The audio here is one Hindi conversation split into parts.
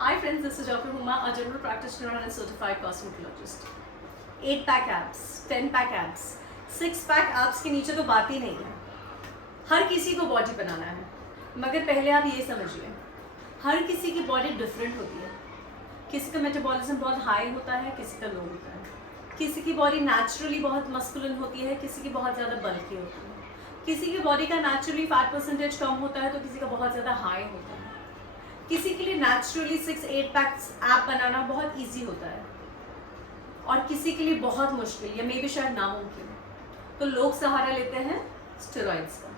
Hi friends, this is Dr. Huma, a general practitioner and a certified cosmetologist. 8-pack abs, 10-pack abs, 6-pack abs के नीचे तो बात ही नहीं है। हर किसी को बॉडी बनाना है, मगर पहले आप ये समझिए, हर किसी की बॉडी डिफरेंट होती है। किसी का मेटाबॉलिज्म बहुत हाई होता है, किसी का लो होता है। किसी की बॉडी नेचुरली बहुत मस्कुलिन होती है, किसी की बहुत ज़्यादा बल्की होती है। किसी की बॉडी का नेचुरली फैट परसेंटेज कम होता है तो किसी का बहुत ज़्यादा हाई होता है। किसी के लिए नेचुरली 6-8 पैक्स ऐप बनाना बहुत इजी होता है और किसी के लिए बहुत मुश्किल या मे बी शायद नामुमकिन। तो लोग सहारा लेते हैं स्टेरॉइड्स का।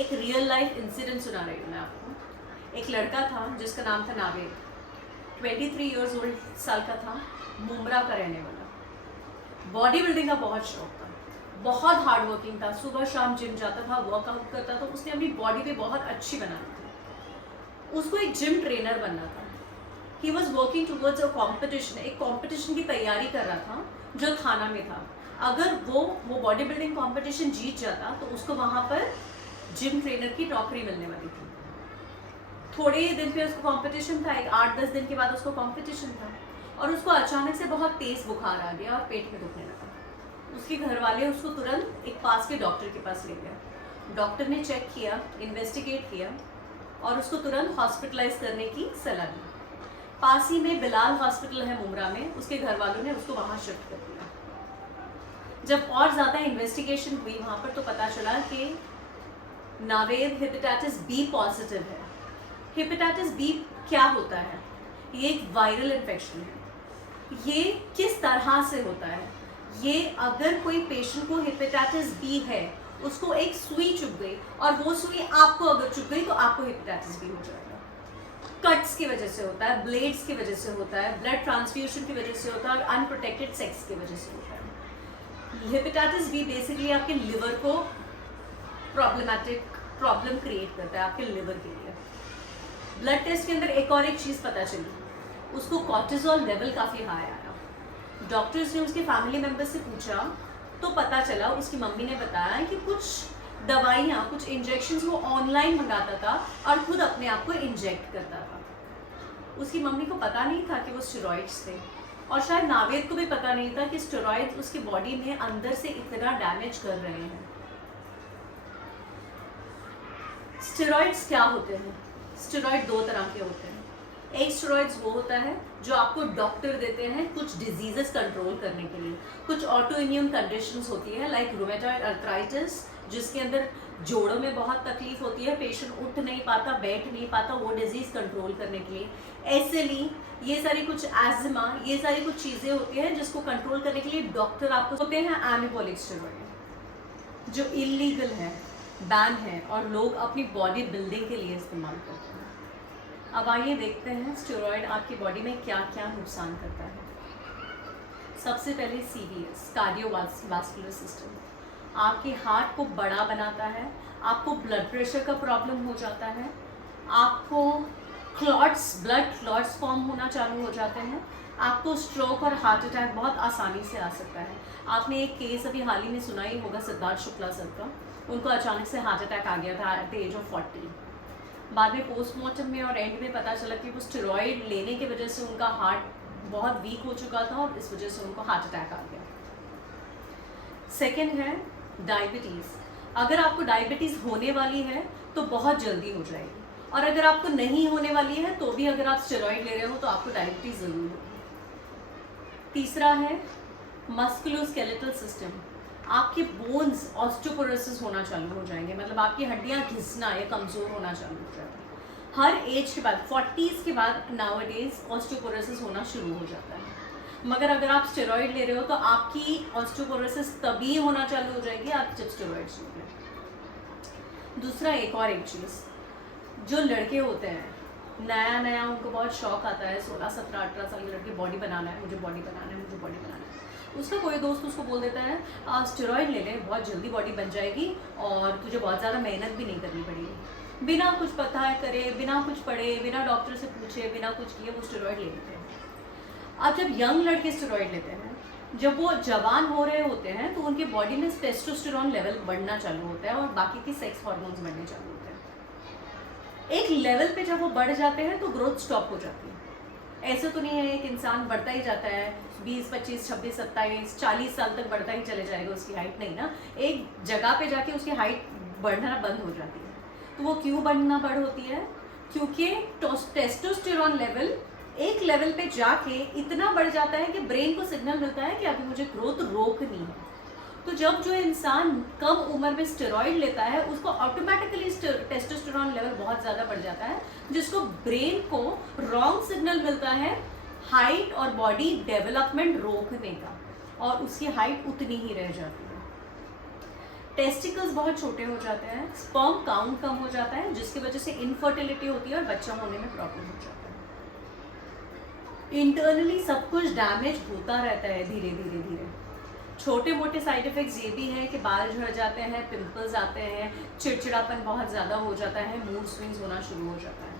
एक रियल लाइफ इंसिडेंट सुना रही हूँ मैं आपको। एक लड़का था जिसका नाम था नावेद, 23 ईयर्स ओल्ड साल का था, मुमरा का रहने वाला। बॉडी बिल्डिंग का बहुत शौक था, बहुत हार्ड वर्किंग था, सुबह शाम जिम जाता था, वर्कआउट करता था। उसने अपनी बॉडी पे बहुत अच्छी बनाई थी। उसको एक जिम ट्रेनर बनना था। He was working towards a competition, एक कॉम्पिटिशन की तैयारी कर रहा था जो थाना में था। अगर वो बॉडी बिल्डिंग कॉम्पिटिशन जीत जाता तो उसको वहाँ पर जिम ट्रेनर की नौकरी मिलने वाली थी। थोड़े ही दिन पे उसको कॉम्पिटिशन था, एक 8-10 दिन के बाद उसको कॉम्पिटिशन था और उसको अचानक से बहुत तेज़ बुखार आ गया और पेट में दुखने लगा। उसके घर वाले उसको तुरंत एक पास के डॉक्टर के पास ले गए। डॉक्टर ने चेक किया, इन्वेस्टिगेट किया और उसको तुरंत हॉस्पिटलाइज करने की सलाह दी। पास ही में बिलाल हॉस्पिटल है मुमरा में, उसके घर वालों ने उसको वहाँ शिफ्ट कर दिया। जब और ज़्यादा इन्वेस्टिगेशन हुई वहाँ पर तो पता चला कि नावेद हेपेटाइटिस बी पॉजिटिव है। हेपेटाइटिस बी क्या होता है? ये एक वायरल इन्फेक्शन है। ये किस तरह से होता है? ये अगर कोई पेशेंट को हेपेटाइटिस बी है, उसको एक सुई चुभ गई और वो सुई आपको अगर चुभ गई तो आपको हेपेटाइटिस बी हो जाएगा। कट्स की वजह से होता है, ब्लेड्स की वजह से होता है, ब्लड ट्रांसफ्यूजन की वजह से होता है और अनप्रोटेक्टेड सेक्स की वजह से होता है। हेपेटाइटिस बी बेसिकली आपके लिवर को प्रॉब्लम क्रिएट करता है आपके लिवर के लिए। ब्लड टेस्ट के अंदर एक और एक चीज़ पता चली, उसको कॉर्टिजोल लेवल काफ़ी हाई आया। डॉक्टर्स ने उसके फैमिली मेम्बर से पूछा तो पता चला, उसकी मम्मी ने बताया कि कुछ दवाइयाँ, कुछ इंजेक्शंस वो ऑनलाइन मंगाता था और खुद अपने आप को इंजेक्ट करता था। उसकी मम्मी को पता नहीं था कि वो स्टेरॉइड्स थे और शायद नावेद को भी पता नहीं था कि स्टेरॉइड्स उसकी बॉडी में अंदर से इतना डैमेज कर रहे हैं। स्टेरॉइड्स क्या होते हैं? स्टेरॉइड 2 तरह के होते हैं। एक स्टेरॉइड्स वो होता है जो आपको डॉक्टर देते हैं कुछ डिजीजेस कंट्रोल करने के लिए। कुछ ऑटो इम्यून कंडीशंस होती है लाइक रूमेटॉइड अर्थराइटिस, जिसके अंदर जोड़ों में बहुत तकलीफ होती है, पेशेंट उठ नहीं पाता, बैठ नहीं पाता, वो डिजीज़ कंट्रोल करने के लिए। एसएलई, ये सारी कुछ एज़मा, ये सारी कुछ चीज़ें होती हैं जिसको कंट्रोल करने के लिए डॉक्टर आपको होते हैं। एनाबॉलिक स्टेरॉइड जो इलीगल है, बैन है और लोग अपनी बॉडी बिल्डिंग के लिए इस्तेमाल करते हैं। अब आइए देखते हैं स्टेरॉइड आपकी बॉडी में क्या क्या नुकसान करता है। सबसे पहले CVS, कार्डियोवास्कुलर सिस्टम, आपके हार्ट को बड़ा बनाता है, आपको ब्लड प्रेशर का प्रॉब्लम हो जाता है, आपको ब्लड क्लॉट्स फॉर्म होना चालू हो जाते हैं, आपको स्ट्रोक और हार्ट अटैक बहुत आसानी से आ सकता है। आपने एक केस अभी हाल ही में सुना ही होगा, सिद्धार्थ शुक्ला सर का। उनको अचानक से हार्ट अटैक आ गया था एट द एज ऑफ 40। बाद में पोस्टमार्टम में और एंड में पता चला कि वो स्टेरॉइड लेने की वजह से उनका हार्ट बहुत वीक हो चुका था और इस वजह से उनको हार्ट अटैक आ गया। सेकेंड है डायबिटीज़। अगर आपको डायबिटीज़ होने वाली है तो बहुत जल्दी हो जाएगी और अगर आपको नहीं होने वाली है तो भी अगर आप स्टेरॉइड ले रहे हो तो आपको डायबिटीज़ ज़रूर होगी। तीसरा है मस्कुलोस्केलेटल सिस्टम। आपके बोन्स ऑस्टियोपोरोसिस होना चालू हो जाएंगे, मतलब आपकी हड्डियां घिसना या कमज़ोर होना चालू हो जाएगा। हर एज के बाद 40s के बाद नाउअडेज ऑस्टियोपोरोसिस होना शुरू हो जाता है। मगर अगर आप स्टेरॉइड ले रहे हो तो आपकी ऑस्टियोपोरोसिस तभी होना चालू हो जाएगी आप जब स्टेरॉइड्स लोगे। दूसरा एक और एक चीज़, जो लड़के होते हैं नया नया उनको बहुत शौक आता है, 16, 17, 18 साल के लड़के, बॉडी बनाना है, मुझे बॉडी बनाना है, मुझे बॉडी बनाना है। उसका कोई दोस्त उसको बोल देता है स्टेरॉइड ले ले, बहुत जल्दी बॉडी बन जाएगी और तुझे बहुत ज़्यादा मेहनत भी नहीं करनी पड़ेगी। बिना कुछ पता करे, बिना कुछ पढ़े, बिना डॉक्टर से पूछे, बिना कुछ किए वो स्टेरॉइड ले लेते हैं। अब जब यंग लड़के स्टेरॉइड लेते हैं, जब वो जवान हो रहे होते हैं तो उनकी बॉडी में टेस्टोस्टेरोन लेवल बढ़ना चालू होता है और बाकी की सेक्स हार्मोन्स बढ़ने चालू होते हैं। एक लेवल पे जब वो बढ़ जाते हैं तो ग्रोथ स्टॉप हो जाती है। ऐसे तो नहीं है एक इंसान बढ़ता ही जाता है 20, 25, 26, 27, 40 साल तक बढ़ता ही चले जाएगा उसकी हाइट, नहीं ना, एक जगह पे जाके उसकी हाइट बढ़ना बंद हो जाती है। तो वो क्यों बढ़ना बंद होती है? क्योंकि टेस्टोस्टेरोन लेवल एक लेवल पे जाके इतना बढ़ जाता है कि ब्रेन को सिग्नल मिलता है कि अभी मुझे ग्रोथ रोकनी है। तो जब जो इंसान कम उम्र में स्टेरॉइड लेता है उसको ऑटोमेटिकली टेस्टोस्टेरोन लेवल बहुत ज़्यादा बढ़ जाता है, जिसको ब्रेन को रॉन्ग सिग्नल मिलता है हाइट और बॉडी डेवलपमेंट रोकने का, और उसकी हाइट उतनी ही रह जाती है। टेस्टिकल्स बहुत छोटे हो जाते हैं, स्पर्म काउंट कम हो जाता है, जिसकी वजह से इनफर्टिलिटी होती है और बच्चा होने में प्रॉब्लम हो जाता है। इंटरनली सब कुछ डैमेज होता रहता है धीरे धीरे धीरे। छोटे मोटे साइड इफेक्ट्स ये भी हैं कि बाल झड़ जाते हैं, पिंपल्स आते हैं, चिड़चिड़ापन बहुत ज़्यादा हो जाता है, मूड स्विंग्स होना शुरू हो जाता है।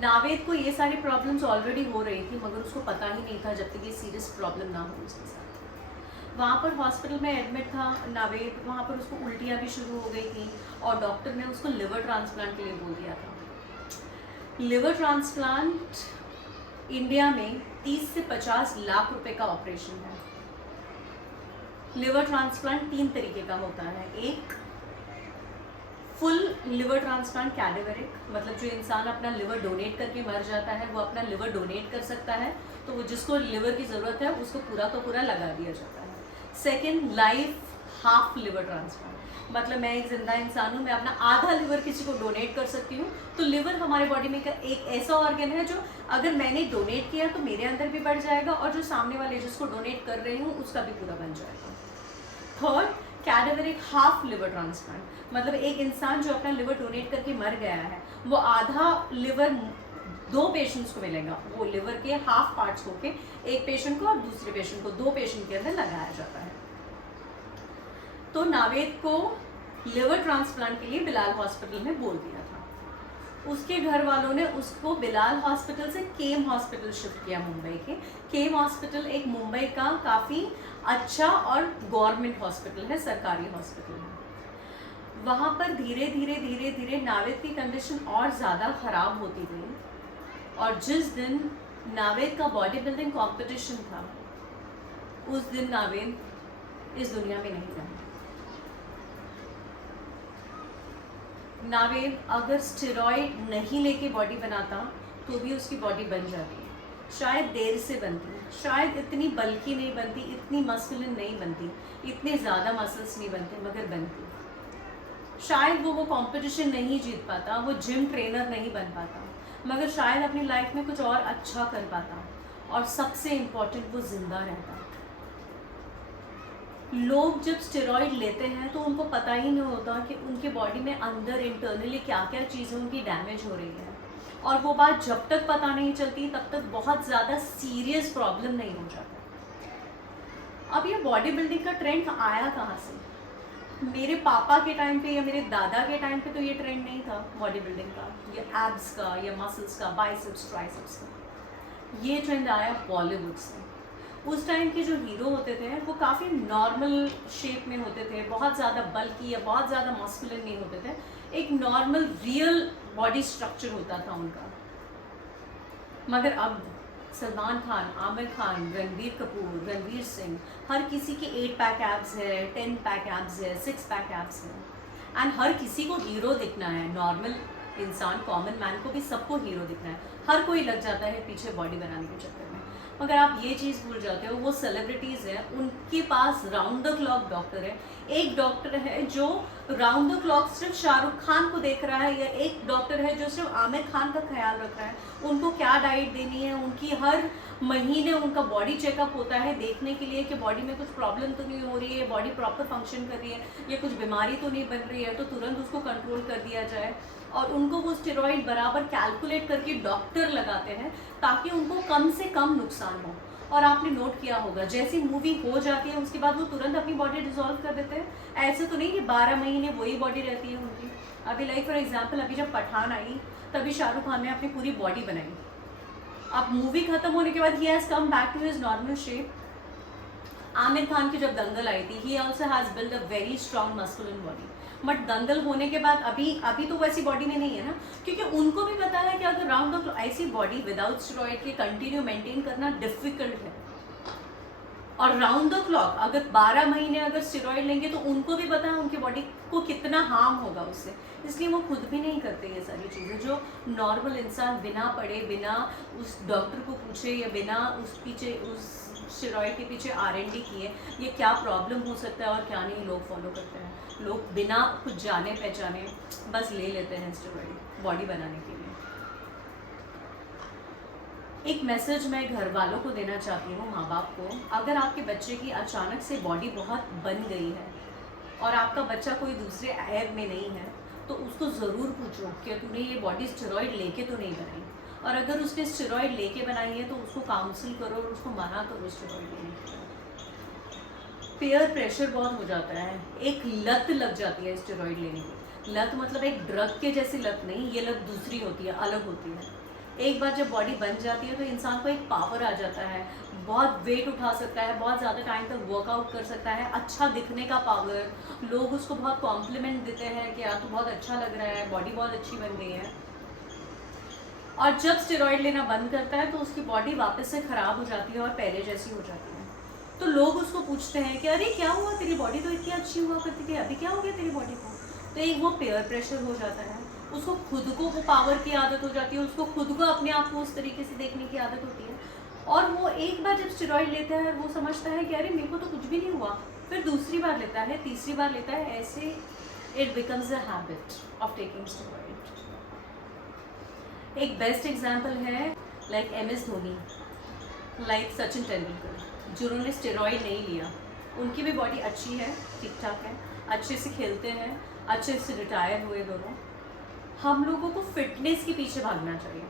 नावेद को ये सारी प्रॉब्लम्स ऑलरेडी हो रही थी, मगर उसको पता ही नहीं था जब तक ये सीरियस प्रॉब्लम ना हो उसके साथ। वहाँ पर हॉस्पिटल में एडमिट था नावेद, वहाँ पर उसको उल्टियाँ भी शुरू हो गई थी और डॉक्टर ने उसको लिवर ट्रांसप्लांट के लिए बोल दिया था। लिवर ट्रांसप्लांट इंडिया में 30 से 50 लाख रुपए का ऑपरेशन है। लिवर ट्रांसप्लांट 3 तरीके का होता है। एक फुल लिवर ट्रांसप्लांट कैडेवरिक, मतलब जो इंसान अपना लिवर डोनेट करके मर जाता है वो अपना लिवर डोनेट कर सकता है, तो वो जिसको लिवर की ज़रूरत है उसको पूरा का पूरा लगा दिया जाता है। Second, life half liver transplant, मतलब मैं एक जिंदा इंसान हूँ, मैं अपना आधा लिवर किसी को डोनेट कर सकती हूँ। तो लिवर हमारे बॉडी में एक ऐसा ऑर्गन है जो अगर मैंने डोनेट किया तो मेरे अंदर भी बढ़ जाएगा और जो सामने वाले जिसको डोनेट कर रही हूँ उसका भी पूरा बन जाएगा। Third, cadaveric half liver transplant, मतलब एक इंसान जो अपना लिवर डोनेट करके मर गया है वो आधा लिवर 2 पेशेंट्स को मिलेगा, वो लिवर के हाफ पार्ट्स होके एक पेशेंट को और दूसरे पेशेंट को 2 पेशेंट के अंदर लगाया जाता है। तो नावेद को लिवर ट्रांसप्लांट के लिए बिलाल हॉस्पिटल में बोल दिया था। उसके घर वालों ने उसको बिलाल हॉस्पिटल से केम हॉस्पिटल शिफ्ट किया मुंबई के। केम हॉस्पिटल एक मुंबई का काफ़ी अच्छा और गवर्नमेंट हॉस्पिटल है, सरकारी हॉस्पिटल है। वहाँ पर धीरे धीरे धीरे धीरे नावेद की कंडीशन और ज़्यादा ख़राब होती गई, और जिस दिन नावेद का बॉडी बिल्डिंग कॉम्पिटिशन था उस दिन नावेद इस दुनिया में नहीं रहा। नावेद अगर स्टेरॉइड नहीं लेके बॉडी बनाता तो भी उसकी बॉडी बन जाती, शायद देर से बनती, शायद इतनी बल्कि नहीं बनती, इतनी मस्कुलिन नहीं बनती, इतने ज़्यादा मसल्स नहीं बनते, मगर बनती। शायद वो कंपटीशन नहीं जीत पाता, वो जिम ट्रेनर नहीं बन पाता, मगर शायद अपनी लाइफ में कुछ और अच्छा कर पाता, और सबसे इम्पोर्टेंट वो जिंदा रहता। लोग जब स्टेरॉइड लेते हैं तो उनको पता ही नहीं होता कि उनके बॉडी में अंदर इंटरनली क्या क्या चीज़ें उनकी डैमेज हो रही है, और वो बात जब तक पता नहीं चलती तब तक बहुत ज़्यादा सीरियस प्रॉब्लम नहीं हो जाता। अब ये बॉडी बिल्डिंग का ट्रेंड आया कहाँ से? मेरे पापा के टाइम पे या मेरे दादा के टाइम पे तो ये ट्रेंड नहीं था बॉडी बिल्डिंग का, या एब्स का, या मसल्स का, बाइसेप्स ट्राइसेप्स का। ये ट्रेंड आया बॉलीवुड से। उस टाइम के जो हीरो होते थे वो काफ़ी नॉर्मल शेप में होते थे, बहुत ज़्यादा बल्कि या बहुत ज़्यादा मस्कुलिन नहीं होते थे, एक नॉर्मल रियल बॉडी स्ट्रक्चर होता था उनका। मगर अब सलमान खान, आमिर खान, रणबीर कपूर, रणवीर सिंह, हर किसी के 8 पैक एब्स है, 10 पैक एब्स है, 6 पैक एब्स है, एंड हर किसी को हीरो दिखना है। नॉर्मल इंसान, कॉमन मैन को भी सबको हीरो दिखना है, हर कोई लग जाता है पीछे बॉडी बनाने के चक्कर में। मगर आप ये चीज़ भूल जाते हो, वो सेलिब्रिटीज़ हैं, उनके पास राउंड द क्लॉक डॉक्टर है। एक डॉक्टर है जो राउंड द क्लॉक सिर्फ शाहरुख खान को देख रहा है, या एक डॉक्टर है जो सिर्फ आमिर खान का ख्याल रख रहा है, उनको क्या डाइट देनी है, उनकी हर महीने उनका बॉडी चेकअप होता है देखने के लिए कि बॉडी में कुछ प्रॉब्लम तो नहीं हो रही है, बॉडी प्रॉपर फंक्शन कर रही है, या कुछ बीमारी तो नहीं बन रही है, तो तुरंत उसको कंट्रोल कर दिया जाए। और उनको वो स्टेरॉइड बराबर कैलकुलेट करके डॉक्टर लगाते हैं ताकि उनको कम से कम नुकसान हो। और आपने नोट किया होगा, जैसी मूवी हो जाती है उसके बाद वो तुरंत अपनी बॉडी डिसॉल्व कर देते हैं। ऐसे तो नहीं कि 12 महीने वही बॉडी रहती है उनकी। अभी लाइक फॉर एग्जांपल, अभी जब पठान आई तभी शाहरुख खान ने अपनी पूरी बॉडी बनाई। अब मूवी खत्म होने के बाद ही has come back to his normal shape. Aamir Khan की जब दंगल आई थी, he also has build a very strong masculine body. But Dangal होने के बाद अभी तो वैसी बॉडी में नहीं है ना, क्योंकि उनको भी पता है कि अगर राउंड द क्लॉक ऐसी बॉडी विदाउट स्टेरॉइड के कंटिन्यू मेंटेन करना डिफिकल्ट है। और राउंड द क्लॉक अगर 12 महीने अगर स्टेरॉइड लेंगे तो उनको भी पता है उनकी बॉडी को कितना हार्म होगा उससे, इसलिए वो खुद भी नहीं करते ये सारी चीज़ें। जो नॉर्मल इंसान बिना पढ़े, बिना उस डॉक्टर को पूछे या बिना उस स्टेरॉइड के पीछे R&D किए ये क्या प्रॉब्लम हो सकता है और क्या नहीं, लोग फॉलो करते हैं। लोग बिना कुछ जाने पहचाने बस ले लेते हैं स्टेरॉइड बॉडी बनाने के लिए। एक मैसेज मैं घर वालों को देना चाहती हूँ, माँ बाप को, अगर आपके बच्चे की अचानक से बॉडी बहुत बन गई है और आपका बच्चा कोई दूसरे ऐब में नहीं है तो उसको ज़रूर पूछो कि तूने ये बॉडी स्टेरॉइड लेके तो नहीं बनाई, और अगर उसने स्टेरॉइड लेके बनाई है तो उसको काउंसिल करो और उसको मना करो स्टेरॉइड लेने के। पेयर प्रेशर बहुत हो जाता है, एक लत लग जाती है स्टेरॉइड लेने की। लत मतलब एक ड्रग के जैसी लत नहीं, ये लत दूसरी होती है, अलग होती है। एक बार जब बॉडी बन जाती है तो इंसान को एक पावर आ जाता है, बहुत वेट उठा सकता है, बहुत ज़्यादा टाइम तक वर्कआउट कर सकता है, अच्छा दिखने का पावर, लोग उसको बहुत कॉम्प्लीमेंट देते हैं कि यार तो बहुत अच्छा लग रहा है, बॉडी बहुत अच्छी बन गई है। और जब स्टेरॉइड लेना बंद करता है तो उसकी बॉडी वापस से ख़राब हो जाती है और पहले जैसी हो जाती है। तो लोग उसको पूछते हैं कि अरे क्या हुआ, तेरी बॉडी तो इतनी अच्छी हुआ करती थी, अभी क्या हो गया तेरी बॉडी को। तो एक वो पेयर प्रेशर हो जाता है, उसको खुद को वो पावर की आदत हो जाती है, उसको खुद को अपने आप को उस तरीके से देखने की आदत होती है। और वो एक बार जब स्टेरॉइड लेता है वो समझता है कि अरे मेरे को तो कुछ भी नहीं हुआ, फिर दूसरी बार लेता है, तीसरी बार लेता है, ऐसे it becomes a habit of taking steroid. एक बेस्ट एग्जाम्पल है like MS Dhoni, like Sachin Tendulkar, जिन्होंने स्टेरॉइड नहीं लिया, उनकी भी बॉडी अच्छी है, ठीक ठाक है, अच्छे से खेलते हैं, अच्छे से रिटायर हुए दोनों। हम लोगों को फिटनेस के पीछे भागना चाहिए।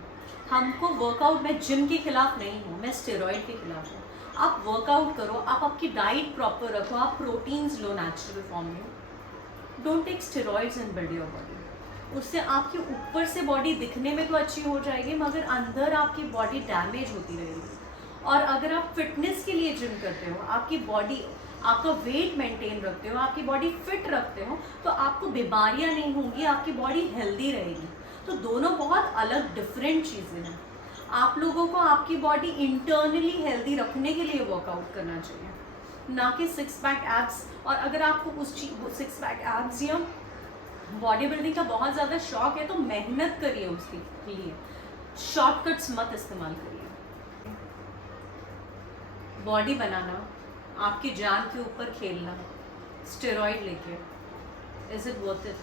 हमको वर्कआउट, मैं जिम के खिलाफ नहीं हूँ, मैं स्टेरॉइड के खिलाफ हूँ। आप वर्कआउट करो, आप आपकी डाइट प्रॉपर रखो, आप प्रोटीन्स लो नेचुरल फॉर्म में, don't take steroids and build your body. उससे आपकी ऊपर से बॉडी दिखने में तो अच्छी हो जाएगी मगर अंदर आपकी बॉडी डैमेज होती रहेगी। और अगर आप फिटनेस के लिए जिम करते हो, आपकी बॉडी, आपका वेट मेंटेन रखते हो, आपकी बॉडी फिट रखते हो, तो आपको बीमारियां नहीं होंगी, आपकी बॉडी हेल्दी रहेगी। तो दोनों बहुत अलग डिफरेंट चीज़ें हैं। आप लोगों को आपकी बॉडी इंटरनली हेल्दी रखने के लिए वर्कआउट करना चाहिए, ना कि 6 पैक एब्स। और अगर आपको उस 6 पैक एब्स या बॉडी बिल्डिंग का बहुत ज़्यादा शौक है तो मेहनत करिए उसके लिए, शॉर्टकट्स मत इस्तेमाल करिए। बॉडी बनाना, आपकी जान के ऊपर खेलना स्टेरॉइड लेके, इज इट वर्थ इट?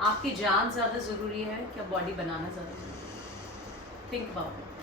आपकी जान ज़्यादा ज़रूरी है क्या बॉडी बनाना ज़्यादा ज़रूरी है? Think about it.